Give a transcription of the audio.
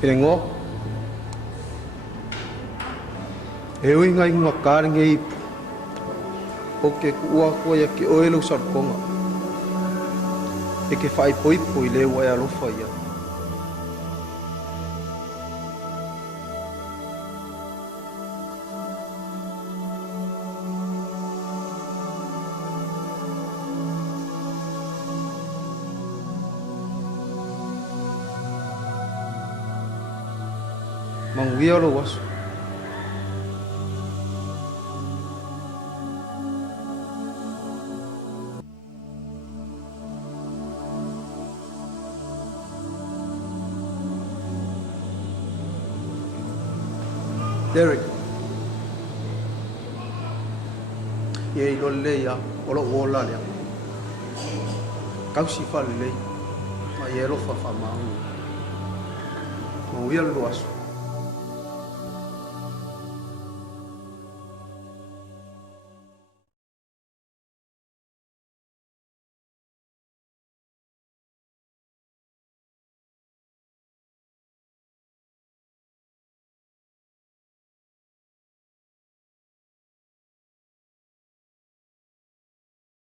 Pirengo. Eu ingai ngakar ngai oke kuwa ko ya ki oelo sarponga. E ke fai poi le wa ya lo fa ya. Manguia lo wasu. Derek. Ye lo le ya, olo wola le. Kau si fa le. Ma ye lo fa ma. Manguia lo wasu.